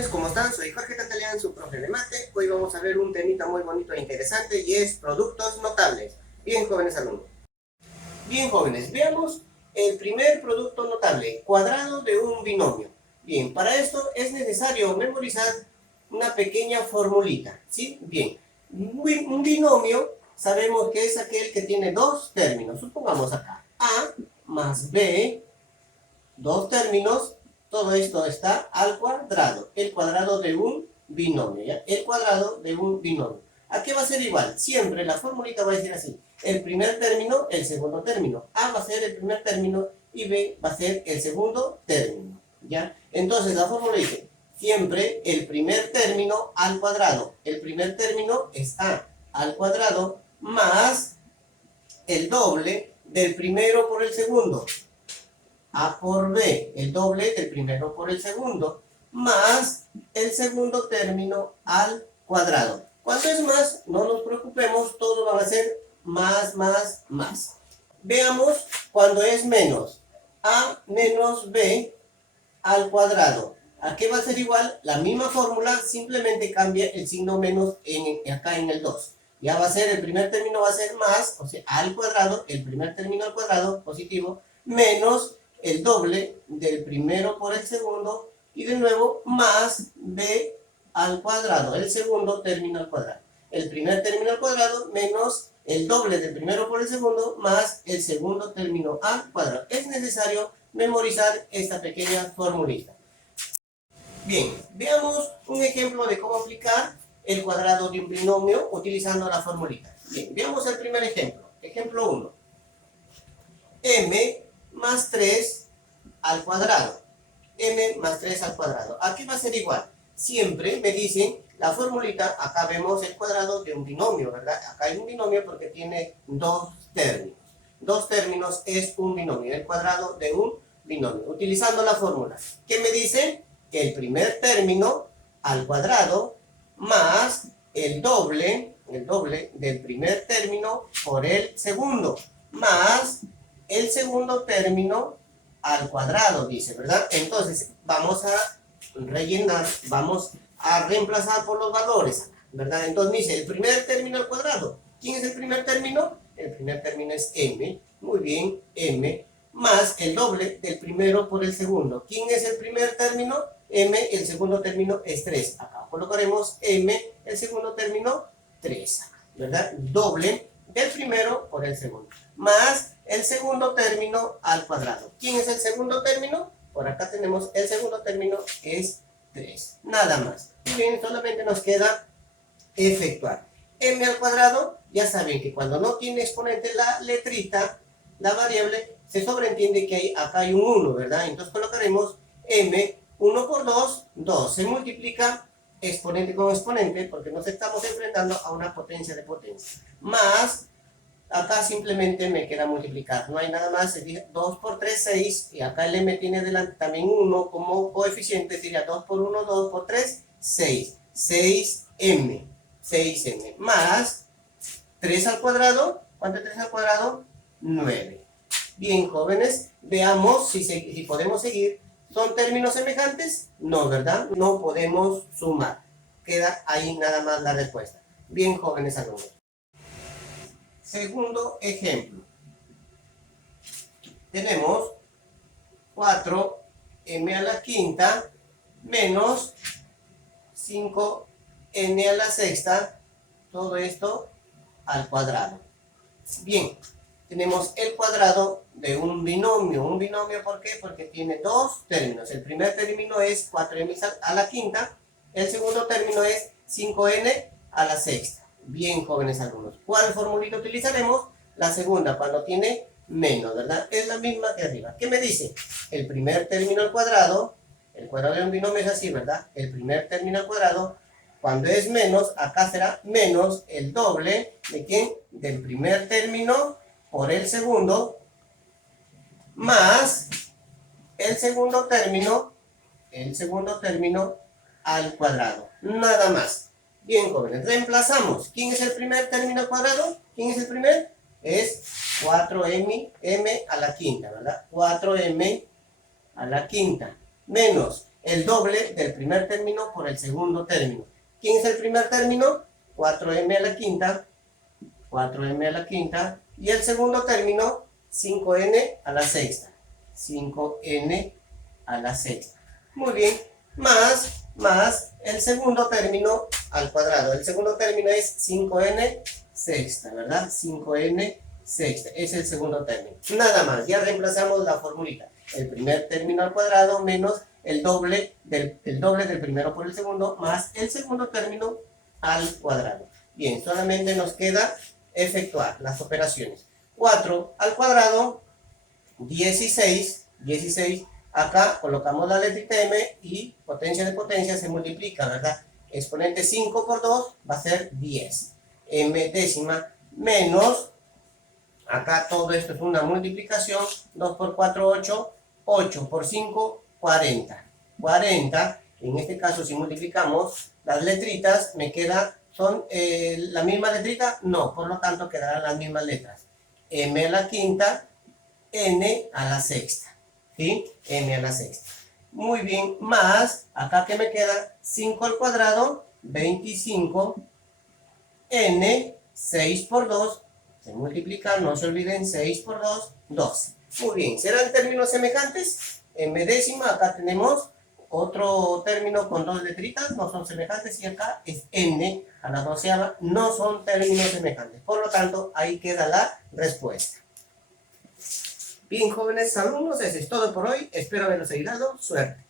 jóvenes, ¿cómo están? Soy Jorge Cantaleán, su profe de mate. Hoy vamos a ver un temita muy bonito e interesante y es productos notables. Bien, jóvenes alumnos. Bien, jóvenes, veamos el primer producto notable, cuadrado de un binomio. Bien, para esto es necesario memorizar una pequeña formulita, ¿sí? Bien, un binomio sabemos que es aquel que tiene dos términos. Supongamos acá, A más B, dos términos. Todo esto está al cuadrado, el cuadrado de un binomio, ¿ya? El cuadrado de un binomio. ¿A qué va a ser igual? Siempre la formulita va a decir así. El primer término, el segundo término. A va a ser el primer término y B va a ser el segundo término, ¿ya? Entonces la fórmula dice, siempre el primer término al cuadrado. El primer término es A al cuadrado más el doble del primero por el segundo. A por B, el doble del primero por el segundo, más el segundo término al cuadrado. Cuando es más, no nos preocupemos, todo van a ser más. Veamos cuando es menos. A menos B al cuadrado. ¿A qué va a ser igual? La misma fórmula, simplemente cambia el signo menos acá en el 2. Ya va a ser, el primer término va a ser más, o sea, al cuadrado, el primer término al cuadrado, positivo, menos el doble del primero por el segundo, y de nuevo, más b al cuadrado, el segundo término al cuadrado. El primer término al cuadrado menos el doble del primero por el segundo, más el segundo término al cuadrado. Es necesario memorizar esta pequeña formulita. Bien, veamos un ejemplo de cómo aplicar el cuadrado de un binomio utilizando la formulita. Bien, veamos el primer ejemplo. Ejemplo 1. M más 3 al cuadrado. M más 3 al cuadrado. Aquí va a ser igual. Siempre me dicen la formulita, acá vemos el cuadrado de un binomio, ¿verdad? Acá hay un binomio porque tiene dos términos. Dos términos es un binomio, el cuadrado de un binomio. Utilizando la fórmula. ¿Qué me dice? El primer término al cuadrado más el doble del primer término por el segundo, más el segundo término al cuadrado, dice, ¿verdad? Entonces, vamos a rellenar, vamos a reemplazar por los valores, ¿verdad? Entonces me dice, el primer término al cuadrado. ¿Quién es el primer término? El primer término es m, muy bien, m, más el doble del primero por el segundo. ¿Quién es el primer término? M, el segundo término es 3. Acá colocaremos m, el segundo término, 3, ¿verdad? Doble del primero por el segundo, más el segundo término al cuadrado. ¿Quién es el segundo término? Por acá tenemos el segundo término es 3. Nada más. Muy bien, solamente nos queda efectuar. M al cuadrado, ya saben que cuando no tiene exponente la letrita, la variable, se sobreentiende que acá hay un 1, ¿verdad? Entonces colocaremos M, 1 por 2, 2. Se multiplica exponente con exponente porque nos estamos enfrentando a una potencia de potencia. Más, acá simplemente me queda multiplicar. No hay nada más, sería 2 por 3, 6. Y acá el M tiene delante también 1 como coeficiente, sería 2 por 1, 2 por 3, 6. 6M. 6M. Más 3 al cuadrado. ¿Cuánto es 3 al cuadrado? 9. Bien, jóvenes, veamos si podemos seguir. ¿Son términos semejantes? No, ¿verdad? No podemos sumar. Queda ahí nada más la respuesta. Bien, jóvenes alumnos. Segundo ejemplo. Tenemos 4m a la quinta menos 5n a la sexta. Todo esto al cuadrado. Bien, tenemos el cuadrado de un binomio. ¿Un binomio por qué? Porque tiene dos términos. El primer término es 4m a la quinta. El segundo término es 5n a la sexta. Bien, jóvenes alumnos. ¿Cuál formulita utilizaremos? La segunda, cuando tiene menos, ¿verdad? Es la misma que arriba. ¿Qué me dice? El primer término al cuadrado. El cuadrado de un binomio es así, ¿verdad? El primer término al cuadrado. Cuando es menos, acá será menos el doble de ¿quién? Del primer término por el segundo, más el segundo término al cuadrado. Nada más. Bien, jóvenes, reemplazamos. ¿Quién es el primer término al cuadrado? ¿Quién es el primer? Es 4m a la quinta, ¿verdad? 4m a la quinta. Menos el doble del primer término por el segundo término. ¿Quién es el primer término? 4m a la quinta, 4m a la quinta, y el segundo término, 5n a la sexta, 5n a la sexta. Muy bien, más el segundo término al cuadrado. El segundo término es 5n sexta, ¿verdad? 5n sexta, es el segundo término. Nada más, ya reemplazamos la formulita. El primer término al cuadrado menos el doble del primero por el segundo, más el segundo término al cuadrado. Bien, solamente nos queda efectuar las operaciones. 4 al cuadrado, 16, acá colocamos la letrita m y potencia de potencia se multiplica, ¿verdad? Exponente 5 por 2 va a ser 10. M décima menos, acá todo esto es una multiplicación, 2 por 4, 8, 8 por 5, 40. 40, en este caso si multiplicamos las letritas, me queda, ¿son la misma letrita? No, por lo tanto quedarán las mismas letras. M a la quinta, n a la sexta, ¿sí? M a la sexta. Muy bien, más, acá que me queda 5 al cuadrado, 25, n, 6 por 2, se multiplica, no se olviden, 6 por 2, 12. Muy bien, ¿serán términos semejantes? M décima, acá tenemos otro término con dos letritas, no son semejantes, y acá es n a la doceava, no son términos semejantes. Por lo tanto, ahí queda la respuesta. Bien, jóvenes alumnos, eso es todo por hoy. Espero haberlos ayudado. Suerte.